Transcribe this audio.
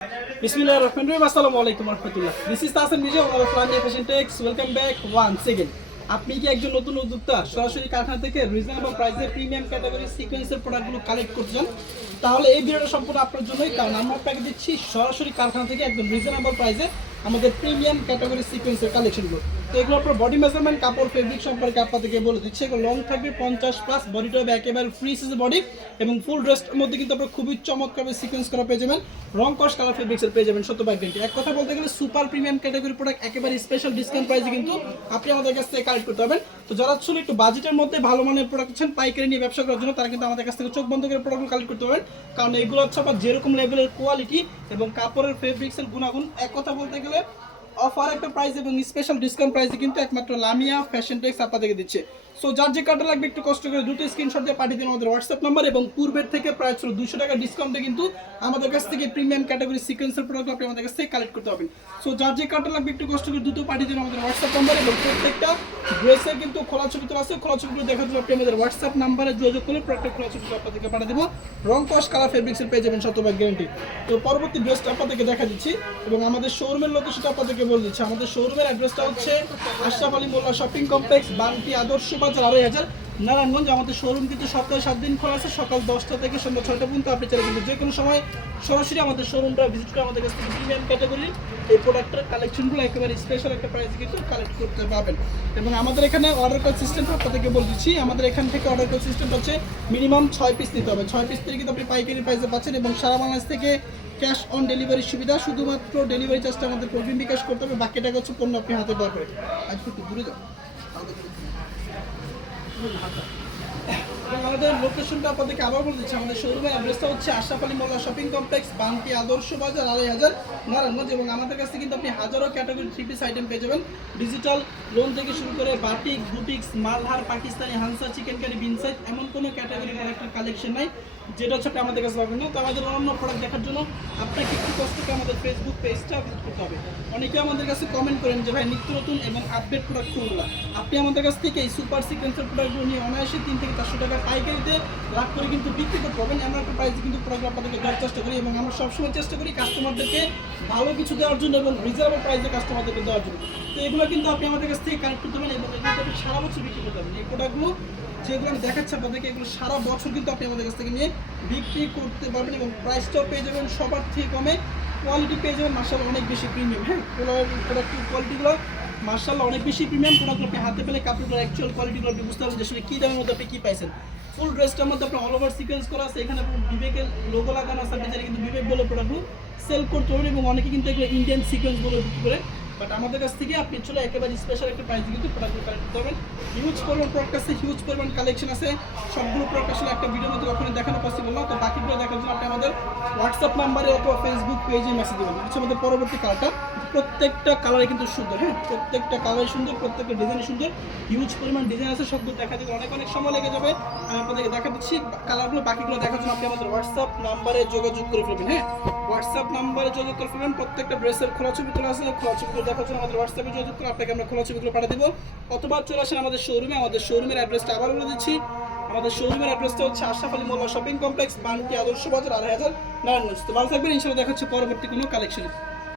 Bismillah ar-Rahman ar-Rahim. Assalamu alaikum warahmatullah. This is Tasan Vijay of Flandia Fashion Techs. Welcome back once again. আপনি কি একজন নতুন উদ্যোক্তা সরাসরি কারখানা থেকে রিজনেবল প্রাইসে প্রিমিয়াম ক্যাটাগরি সিকোয়েন্সের প্রোডাক্টগুলো কালেক্ট করতে চান, তাহলে এই ভিডিওটা সম্পূর্ণ আপনার জন্যই। কারণ আমরা আপনাকে দিচ্ছি সরাসরি কারখানা থেকে একদম রিজনেবল প্রাইসে আমাদের প্রিমিয়াম ক্যাটাগরি সিকোয়েন্সের কালেকশনগুলো। তো এগুলো আপনার বডি মেজারমেন্ট, কাপড়, ফেব্রিক সম্পর্কে আপনাদেরকে বলে দিচ্ছি। এগুলো লং থাকবে 50+, বডিটা হবে একেবারে ফ্রি সাইজের বডি এবং ফুল ড্রেসের মধ্যে কিন্তু আপনারা খুবই চমৎকার সিকোয়েন্স করা পেয়ে যাবেন, রং কস্ট কালার ফেব্রিক্সের পেয়ে যাবেন 100% গ্যারান্টি। এক কথা বলতে গেলে সুপার প্রিমিয়াম ক্যাটাগরি প্রোডাক্ট একেবারে স্পেশাল ডিসকাউন্ট প্রাইসে কিন্তু আপনি আমাদের কাছ থেকে কালেক্ট করতে পারবেন। তো যারা আসলে একটু বাজেটের মধ্যে ভালো মানের প্রোডাক্ট আছেন পাইকারি নিয়ে ব্যবসা করার জন্য, তারা কিন্তু আমাদের কাছ থেকে চোখ বন্ধ করে প্রোডাক্টগুলো কালেক্ট করতে পারবেন। কারণ এগুলো হচ্ছে আপনার যেরকম লেভেলের কোয়ালিটি এবং কাপড়ের ফেব্রিক্সের গুণাগুণ, এক কথা বলতে গেলে অফার একটা প্রাইস এবং স্পেশাল ডিসকাউন্ট প্রাইসে কিন্তু একমাত্র লামিয়া ফ্যাশন টেক্স আপনাদেরকে দিচ্ছে। সো যার যে কার্ডটা লাগবে একটু কষ্ট করে দ্রুত স্ক্রিনশট দিয়ে পাঠিয়ে দিন আমাদের হোয়াটসঅ্যাপ নাম্বার, এবং পূর্বের থেকে প্রায় 200 টাকা ডিসকাউন্টে কিন্তু আমাদের কাছ থেকে প্রিমিয়াম ক্যাটাগরি সিকোয়েন্সের প্রোডাক্ট আপনি আমাদের কাছ থেকে কালেক্ট করতে পারবেন। সো যার যে কার্ডটা লাগবে একটু কষ্ট করে দ্রুত পাঠিয়ে দিন আমাদের হোয়াটসঅ্যাপ নাম্বার, এবং প্রত্যেকটা ড্রেসের কিন্তু খোলা ছবি তো আছে, খোলা ছবিগুলো দেখার জন্য আপনি আমাদের হোয়াটসঅ্যাপ নাম্বারে যোগাযোগ করলে প্রত্যেক খোলা ছবিগুলো আপনাদেরকে পাঠিয়ে দেবো। রং কস্ট কালার ফেব্রিক্সের পেয়ে যাবেন 100% গ্যারান্টি। তো পরবর্তী ড্রেসটা আপনাদেরকে দেখা দিচ্ছি এবং আমাদের শোরুমের লোকেশনটা আপনাদেরকে বলে দিচ্ছি। আমাদের শোরুমের অ্যাড্রেসটা হচ্ছে আশরাফ আলী মোল্লা শপিং কমপ্লেক্স, বান্টি আদর্শ বাজার, 2.5 নারায়ণগঞ্জ। আমাদের শোরুম কিন্তু সপ্তাহে 7 দিন খোলা আছে, সকাল 10টা থেকে সন্ধ্যা 6টা পর্যন্ত। আপনি চাইলে কিন্তু যে কোনো সময় সরাসরি আমাদের শোরুমটা ভিজিট করে আমাদের কাছ থেকে প্রিমিয়াম ক্যাটাগরির এই প্রোডাক্টের কালেকশনগুলো একেবারে স্পেশাল একটা প্রাইসে কিন্তু কালেক্ট করতে পারবেন। এবং আমাদের এখানে অর্ডার করার সিস্টেমটা আপনাদেরকে বলে দিচ্ছি। আমাদের এখান থেকে অর্ডার করার সিস্টেম হচ্ছে মিনিমাম 6 পিস নিতে হবে। 6 পিস থেকে কিন্তু আপনি পাইকারি প্রাইসে পাচ্ছেন এবং সারা বাংলাদেশ থেকে ক্যাশ অন ডেলিভারির সুবিধা। শুধুমাত্র ডেলিভারি চার্জটা আমাদের প্রবলেম বিকাশ করতে হবে, বাকি টাকা হচ্ছে পণ্য আপনি হাতে পাওয়ার পরে। আজকে একটু ঘুরে যাও। আমাদের লোকেশনটা আপনাদেরকে আবার বলে দিচ্ছি। আমাদের শোরুমের অ্যাড্রেসটা হচ্ছে আশরাফ আলী মোল্লা শপিং কমপ্লেক্স, বান্টি আদর্শ বাজার, 2.5 নারায়ণগঞ্জ। এবং আমাদের কাছ থেকে কিন্তু আপনি হাজারো ক্যাটাগরি 3 পিস আইটেম পেয়ে যাবেন। ডিজিটাল লোন থেকে শুরু করে batik, boutiques, Malhar, Pakistani, হানসা, chicken curry, বিনসাইড, এমন কোনো ক্যাটাগরি প্রোডাক্টের কালেকশন নাই যেটা হচ্ছে আপনি আমাদের কাছে পাবেন না। তো আমাদের অন্য প্রোডাক্ট দেখার জন্য আপনাকে একটু কষ্ট করে আমাদের ফেসবুক পেজটা ভিজিট করতে হবে। অনেকে আমাদের কাছে কমেন্ট করেন যে ভাই নিত্য নতুন এবং আপডেট প্রোডাক্ট কোনগুলো। আপনি আমাদের কাছ থেকে এই সুপার সিকোয়েন্সের প্রোডাক্টগুলো নিয়ে অনায়াসে 3 থেকে 400 টাকা পাইকারিতে লাভ করে কিন্তু বিক্রি করতে পারবেন। এমন একটা প্রাইসে কিন্তু প্রোডাক্ট আপনাদেরকে দেওয়ার চেষ্টা করি এবং আমরা সবসময় চেষ্টা করি কাস্টমারদেরকে ভালো কিছু দেওয়ার জন্য এবং রিজনেবল প্রাইসে কাস্টমারদেরকে দেওয়ার জন্য। তো এগুলো কিন্তু আপনি আমাদের কাছ থেকে কালেক্ট করতে পারেন এবং এগুলো আপনি সারা বছর বিক্রি করতে পারবেন। এই প্রোডাক্টগুলো যেগুলো আমি দেখাচ্ছি আপনাদেরকে, এগুলো সারা বছর কিন্তু আপনি আমাদের কাছ থেকে নিয়ে বিক্রি করতে পারবেন এবং প্রাইসটাও পেয়ে যাবেন সবার থেকে কমে, কোয়ালিটি পেয়ে যাবেন মার্শাল্লাহ অনেক বেশি প্রিমিয়াম। হ্যাঁ, প্রোডাক্টের কোয়ালিটিগুলো মার্শাল্লাহ অনেক বেশি প্রিমিয়াম। প্রোডাক্টগুলো আপনি হাতে পেলে কাপড়গুলোর অ্যাকচুয়াল কোয়ালিটিগুলো আপনি বুঝতে পারবেন যে আসলে কী দামের মধ্যে আপনি কী পাইছেন। ফুল ড্রেসটার মধ্যে আপনার অল ওভার সিকোয়েন্স করা আছে, এখানে বিবেকের লোগো লাগানো আছে। আপনি চাইলে কিন্তু বিবেক বলে প্রোডাক্টগুলো সেল করতে পারবেন এবং অনেকে কিন্তু এগুলো ইন্ডিয়ান সিকোয়েন্স বলে বিক্রি করে। বাট আমাদের কাছ থেকে আপনি চলে একেবারে স্পেশাল একটা প্রাইস কিন্তু প্রোডাক্টগুলো কালেক্ট করতে পারবেন। হিউজ পরিমাণ প্রোডাক্ট আছে, হিউজ পরিমাণ কালেকশন আছে। সবগুলো প্রোডাক্ট আসলে একটা ভিডিওর মধ্যে কখনো দেখানো পসিবল না। তো বাকিগুলো দেখার জন্য আপনি আমাদের হোয়াটসঅ্যাপ নাম্বারে অথবা ফেসবুক পেজে মেসেজ দেবেন। হচ্ছে আমাদের পরবর্তী কালারটা, প্রত্যেকটা কালারই কিন্তু সুন্দর। হ্যাঁ, প্রত্যেকটা কালারই সুন্দর, প্রত্যেকটা ডিজাইনই সুন্দর, হিউজ পরিমাণ ডিজাইন আছে। সবগুলো দেখা দিলে অনেক সময় লেগে যাবে। আমি আপনাদেরকে দেখা দিচ্ছি কালারগুলো। বাকিগুলো দেখার জন্য আপনি আমাদের হোয়াটসঅ্যাপ নাম্বারে যোগাযোগ করে ফেলবেন। হ্যাঁ, হোয়াটসঅ্যাপ নাম্বারে যোগাযোগ করে ফেলবেন। প্রত্যেকটা ড্রেসের খোলা ছবি তোলা আছে, খোলা ছবিগুলো দেখার জন্য আমাদের হোয়াটসঅ্যাপে যোগাযোগ করে আপনাকে আমরা খোলা ছবিগুলো পাঠিয়ে দেবো। অথবা চলে আসেন আমাদের শোরুমে। আমাদের শোরুমের অ্যাড্রেসটা আবার বলে দিচ্ছি। আমাদের শোরুমের অ্যাড্রেসটা হচ্ছে আশরাফ আলী মোল্লা শপিং কমপ্লেক্স, বান্টি আদর্শ বাজার, 2.5 নারায়ণগঞ্জ। তো ভালো থাকবেন, ইনশাআল্লাহ দেখা হচ্ছে পরবর্তী কোনো কালেকশনে।